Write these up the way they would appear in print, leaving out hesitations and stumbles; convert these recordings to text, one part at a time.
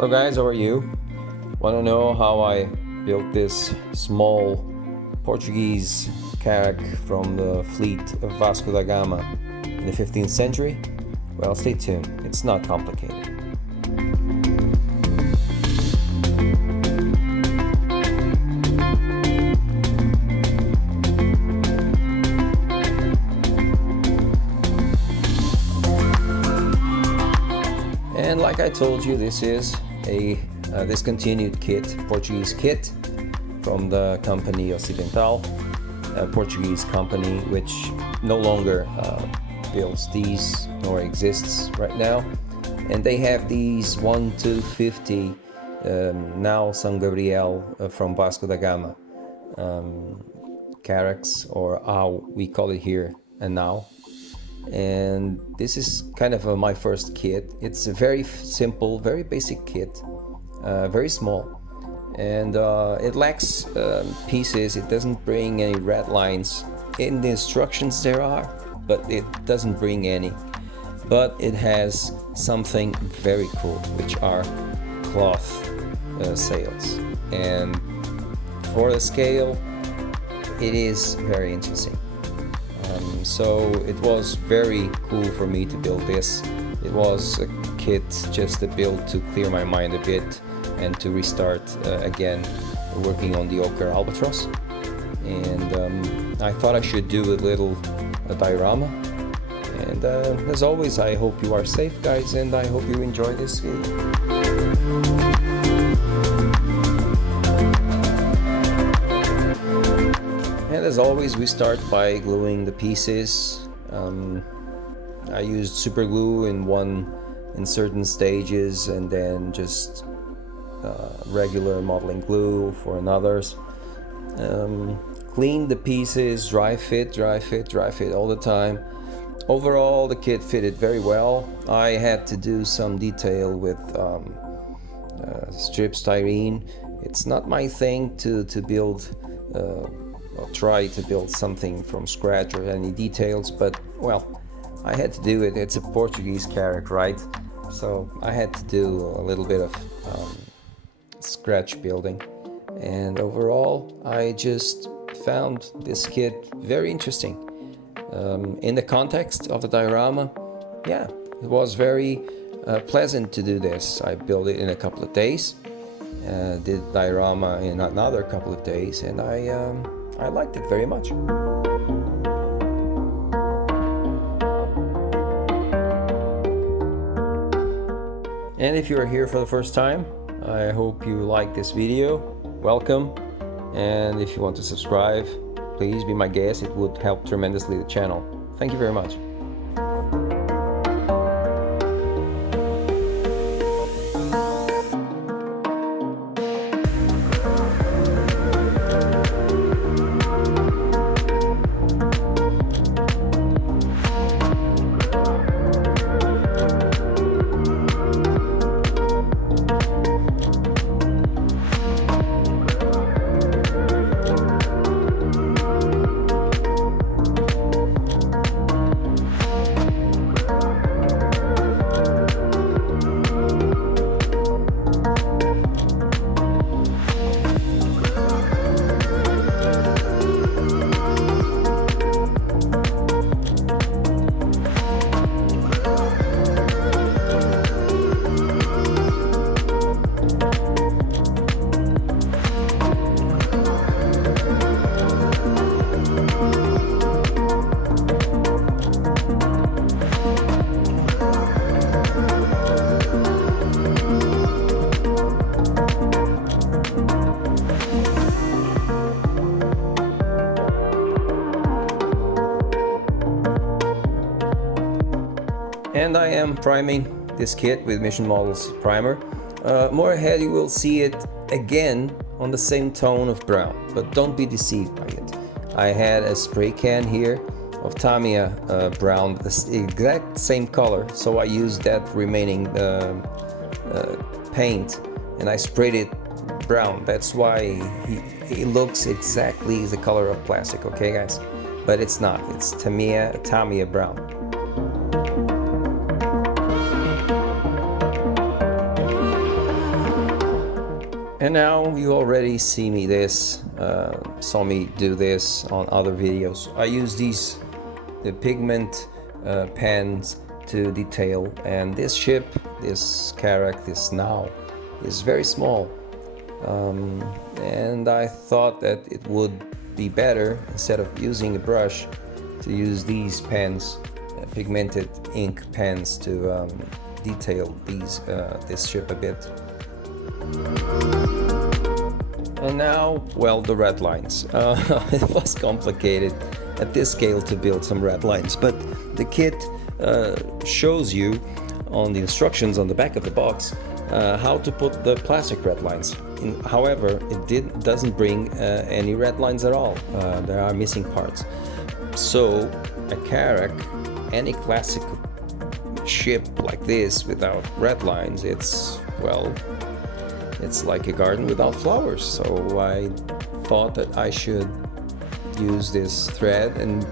Hello guys, how are you? Want to know how I built this small Portuguese carrack from the fleet of Vasco da Gama in the 15th century? Well, stay tuned, it's not complicated. And like I told you, this is a discontinued kit, Portuguese kit from the company Ocidental, a Portuguese company which no longer builds these nor exists right now. And they have these 1-50 now São Gabriel from Vasco da Gama, carracks, or how we call it here, a now. And this is kind of my first kit. It's a very simple, very basic kit, very small, and it lacks pieces. It doesn't bring any red lines. In the instructions there are, but it doesn't bring any. But it has something very cool, which are cloth sails, and for the scale it is very interesting. So it was very cool for me to build this. It was a kit just to build to clear my mind a bit and to restart again working on the ochre albatross. And I thought I should do a little diorama. And as always, I hope you are safe, guys, and I hope you enjoy this video. And as always, we start by gluing the pieces. I used super glue in certain stages, and then just regular modeling glue for others. Clean the pieces, dry fit all the time. Overall, the kit fitted very well. I had to do some detail with strip styrene. It's not my thing to build or try to build something from scratch or any details, but well, I had to do it. It's a Portuguese carrack, right? So I had to do a little bit of scratch building, and overall I just found this kit very interesting. In the context of the diorama, yeah, it was very pleasant to do this. I built it in a couple of days, did diorama in another couple of days, and I liked it very much. And if you are here for the first time, I hope you like this video. Welcome. And if you want to subscribe, please be my guest. It would help tremendously the channel. Thank you very much. And I am priming this kit with Mission Models primer. More ahead you will see it again on the same tone of brown, but don't be deceived by it. I had a spray can here of Tamiya brown, the exact same color, so I used that remaining paint and I sprayed it brown. That's why it looks exactly the color of plastic, okay guys? But it's not, it's Tamiya brown. And now you already see me saw me do this on other videos. I use the pigment pens to detail, and this ship, this carrack, this now, is very small. And I thought that it would be better, instead of using a brush, to use these pens, pigmented ink pens, to detail this ship a bit. And now, well, the red lines. It was complicated at this scale to build some red lines, but the kit shows you on the instructions on the back of the box how to put the plastic red lines. However, it doesn't bring any red lines at all. There are missing parts. So a carrack, any classic ship like this without red lines, it's like a garden without flowers. So I thought that I should use this thread and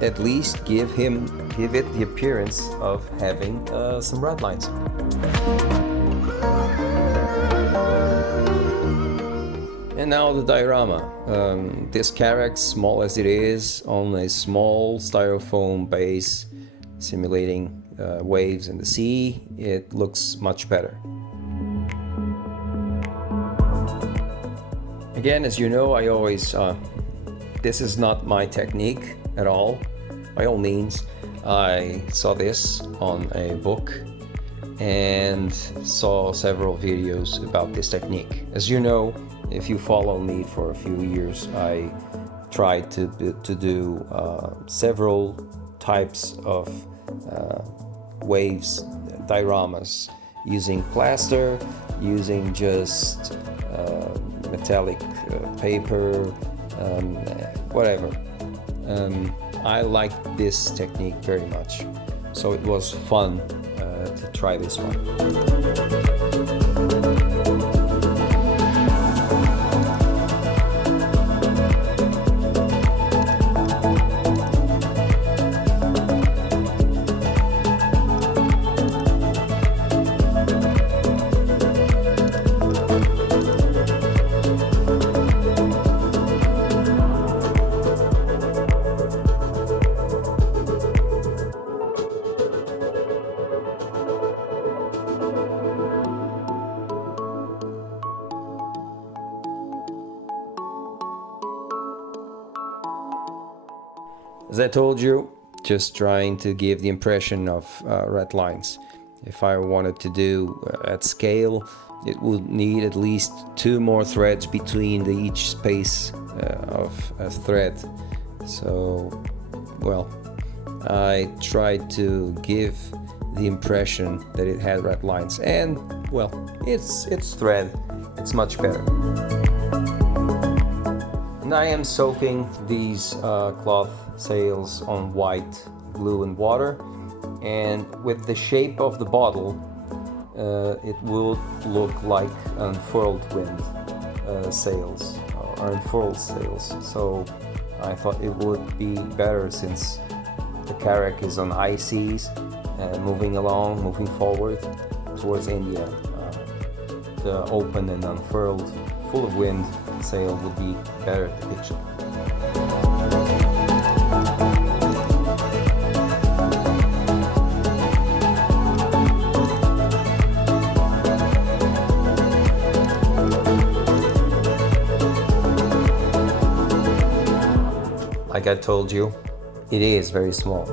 at least give it the appearance of having some red lines. And now the diorama. This carrack, small as it is, on a small styrofoam base simulating waves in the sea, it looks much better. Again, as you know, I always, this is not my technique at all, by all means. I saw this on a book and saw several videos about this technique. As you know, if you follow me for a few years, I tried to do several types of waves, dioramas, using plaster, using just metallic paper, whatever. I liked this technique very much, so it was fun to try this one. As I told you, just trying to give the impression of red lines. If I wanted to do at scale, it would need at least 2 more threads between each space of a thread. So, well, I tried to give the impression that it had red lines, and well, it's thread. It's much better. And I am soaking these cloth sails on white glue and water, and with the shape of the bottle it will look like unfurled wind sails or unfurled sails. So I thought it would be better, since the carrack is on high seas and moving forward towards India. The open and unfurled, full of wind sail would be better to picture. Like I told you, it is very small.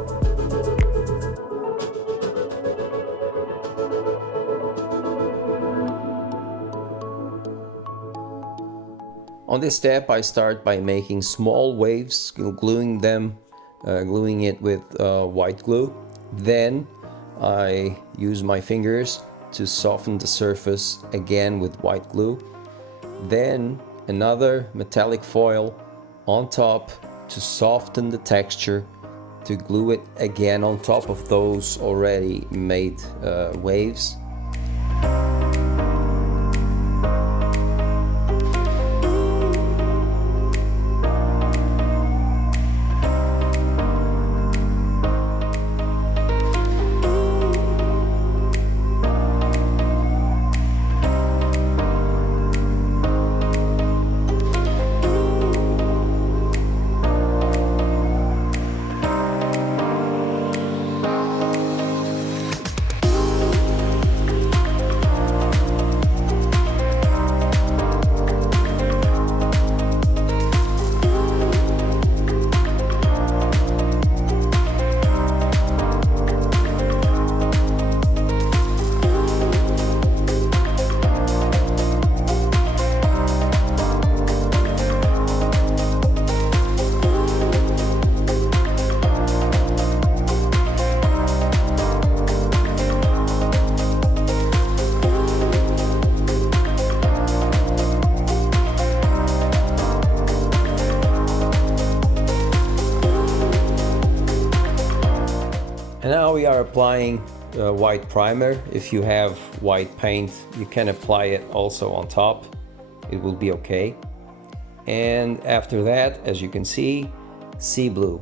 On this step, I start by making small waves, gluing it with white glue. Then I use my fingers to soften the surface again with white glue. Then another metallic foil on top to soften the texture, to glue it again on top of those already made waves. are applying white primer. If you have white paint, you can apply it also on top. It will be okay. And after that, as you can see, sea blue.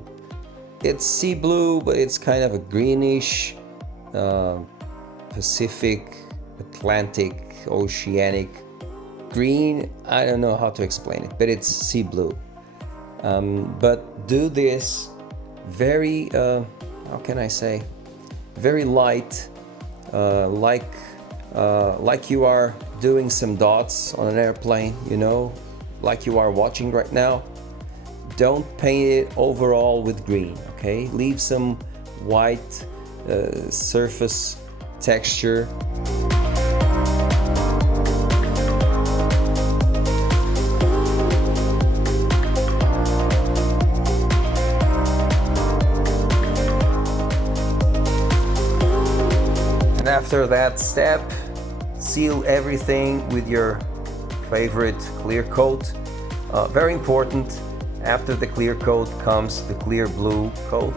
It's sea blue, but it's kind of a greenish, Pacific, Atlantic, oceanic green. I don't know how to explain it, but it's sea blue. But do this very, how can I say, very light, like you are doing some dots on an airplane, you know, like you are watching right now. Don't paint it overall with green, okay? Leave some white surface texture. And after that step, seal everything with your favorite clear coat. Very important, after the clear coat comes the clear blue coat.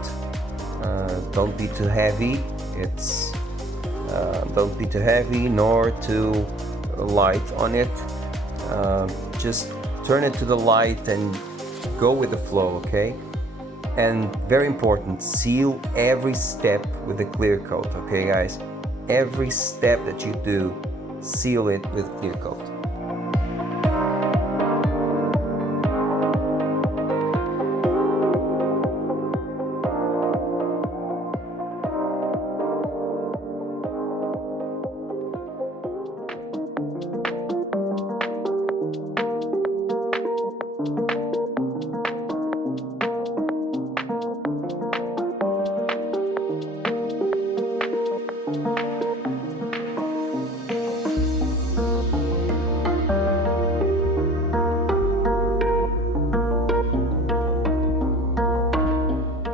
Don't be too heavy. Don't be too heavy nor too light on it. Just turn it to the light and go with the flow, okay? And very important, seal every step with the clear coat, okay guys? Every step that you do, seal it with clear coat.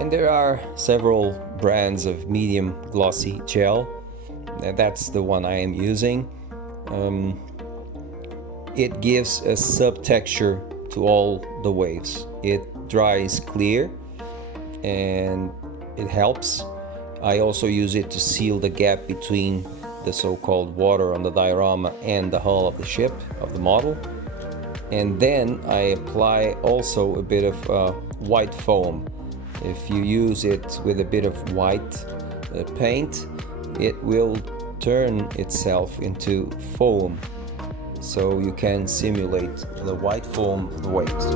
And there are several brands of medium glossy gel. That's the one I am using. It gives a sub-texture to all the waves. It dries clear and it helps. I also use it to seal the gap between the so-called water on the diorama and the hull of the ship, of the model. And then I apply also a bit of white foam. If you use it with a bit of white paint, it will turn itself into foam, so you can simulate the white foam of the waves.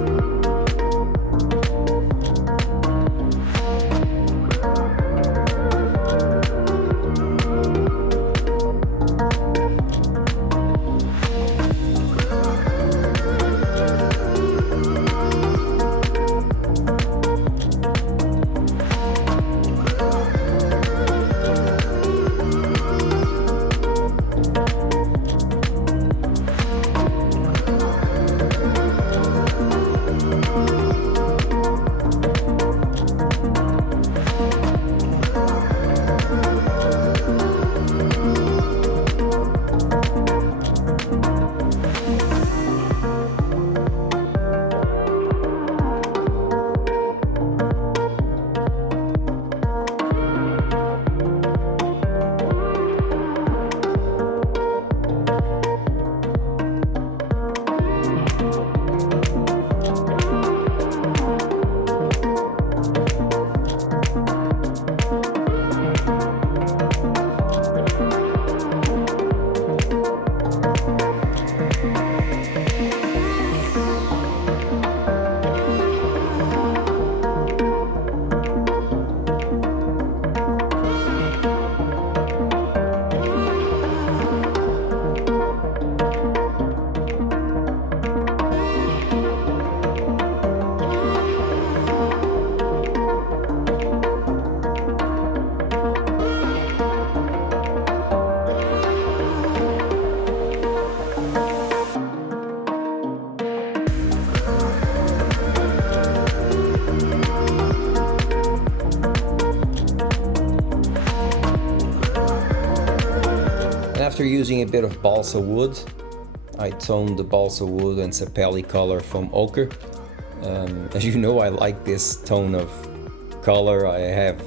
After using a bit of balsa wood, I toned the balsa wood and sapelli color from ochre. As you know, I like this tone of color.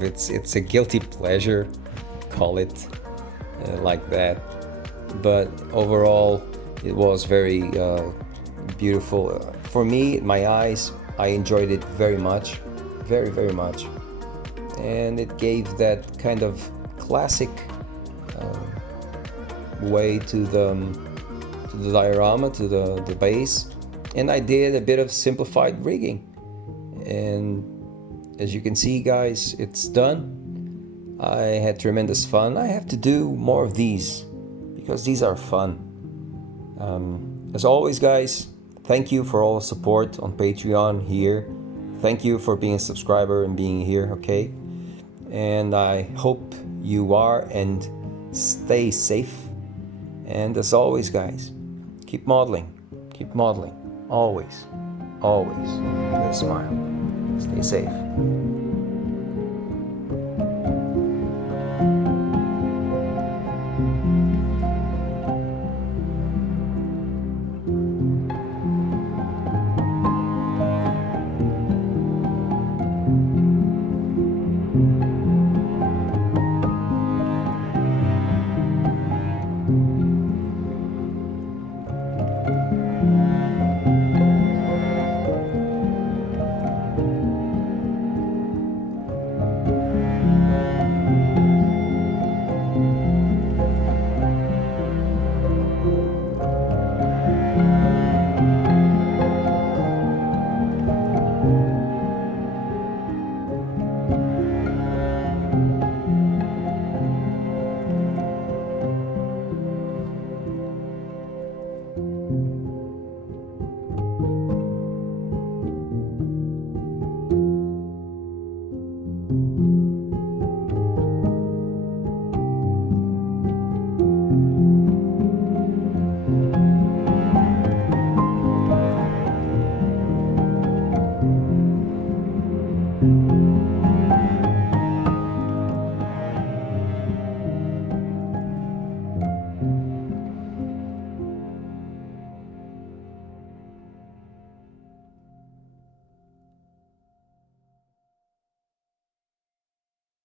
It's a guilty pleasure. call it like that. But overall, it was very beautiful. For me, my eyes, I enjoyed it very much, very, very much. And it gave that kind of classic way to the diorama, to the base. And I did a bit of simplified rigging. And as you can see, guys, it's done. I had tremendous fun. I have to do more of these because these are fun. As always, guys, thank you for all the support on Patreon here. Thank you for being a subscriber and being here, okay? And I hope you are and stay safe. And as always, guys, keep modeling, always, always with a smile. Stay safe.